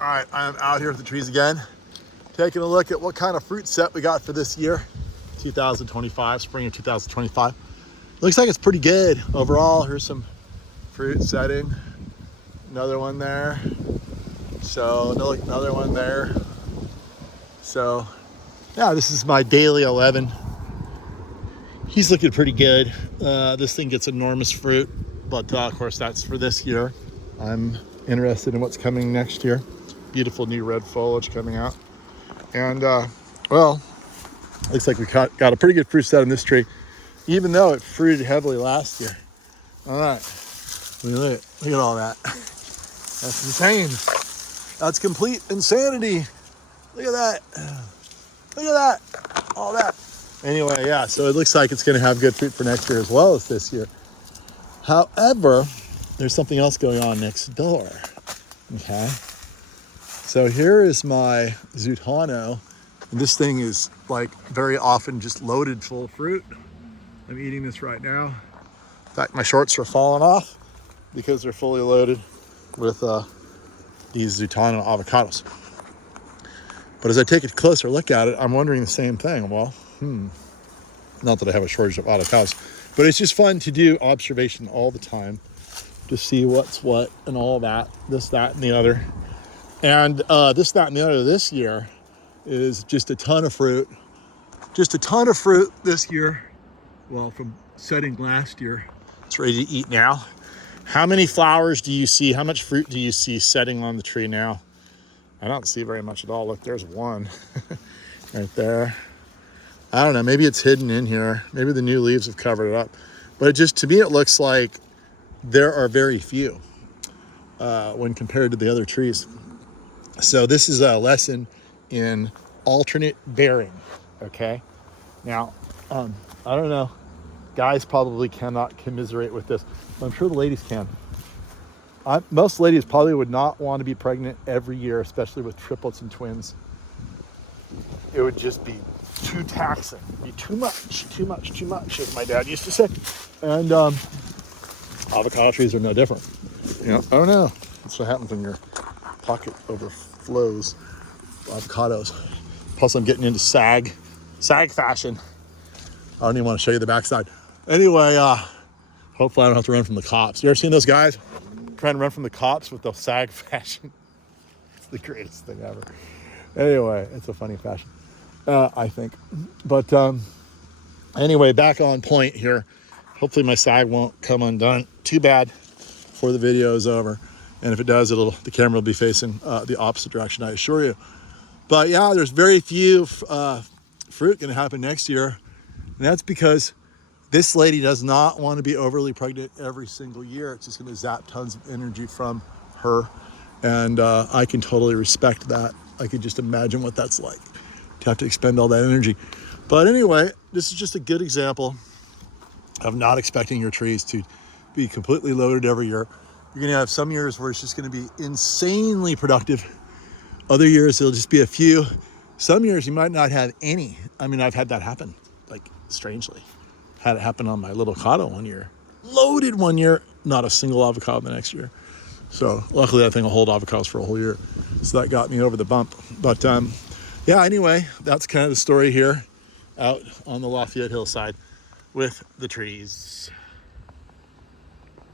All right, I'm out here with the trees again, taking a look at what kind of fruit set we got for this year, 2025, spring of 2025. Looks like it's pretty good overall. Here's some fruit setting. Another one there. So another one there. So yeah, this is my daily 11. He's looking pretty good. This thing gets enormous fruit, but of course that's for this year. I'm interested in what's coming next year. Beautiful new red foliage coming out. And well, looks like we got a pretty good fruit set on this tree, even though it fruited heavily last year. All right, look at all that. That's insane. That's complete insanity. Look at that. Look at that. All that. Anyway, yeah, so it looks like it's going to have good fruit for next year as well as this year. However, there's something else going on next door. Okay. So here is my Zutano. And this thing is like very often just loaded full of fruit. I'm eating this right now. In fact, my shorts are falling off because they're fully loaded with these Zutano avocados. But as I take a closer look at it, I'm wondering the same thing. Well, not that I have a shortage of avocados, but it's just fun to do observation all the time to see what's what and all that, this, that, and the other. And this, that, and the other this year is just a ton of fruit. Just a ton of fruit this year. Well, from setting last year. It's ready to eat now. How many flowers do you see? How much fruit do you see setting on the tree now? I don't see very much at all. Look, there's one right there. I don't know, maybe it's hidden in here. Maybe the new leaves have covered it up. But it just, to me, it looks like there are very few when compared to the other trees. So this is a lesson in alternate bearing, okay? Now, I don't know. Guys probably cannot commiserate with this. I'm sure the ladies can. Most ladies probably would not want to be pregnant every year, especially with triplets and twins. It would just be too taxing, be too much, as my dad used to say. And avocado trees are no different. You know, I don't know. That's what happens when your pocket overflows avocados. Plus, I'm getting into sag fashion. I don't even want to show you the backside. Anyway, hopefully I don't have to run from the cops. You ever seen those guys trying to run from the cops with the sag fashion? It's the greatest thing ever. Anyway, it's a funny fashion, I think. But anyway, back on point here. Hopefully my sag won't come undone too bad before the video is over. And if it does, the camera will be facing the opposite direction, I assure you. But yeah, there's very few fruit going to happen next year. And that's because this lady does not want to be overly pregnant every single year. It's just going to zap tons of energy from her. And I can totally respect that. I can just imagine what that's like to have to expend all that energy. But anyway, this is just a good example of not expecting your trees to be completely loaded every year. You're going to have some years where it's just going to be insanely productive. Other years, it'll just be a few. Some years, you might not have any. I mean, I've had that happen, like, strangely. Had it happen on my little avocado one year. Loaded one year, not a single avocado the next year. So luckily that thing will hold avocados for a whole year. So that got me over the bump. But yeah, anyway, that's kind of the story here out on the Lafayette hillside with the trees.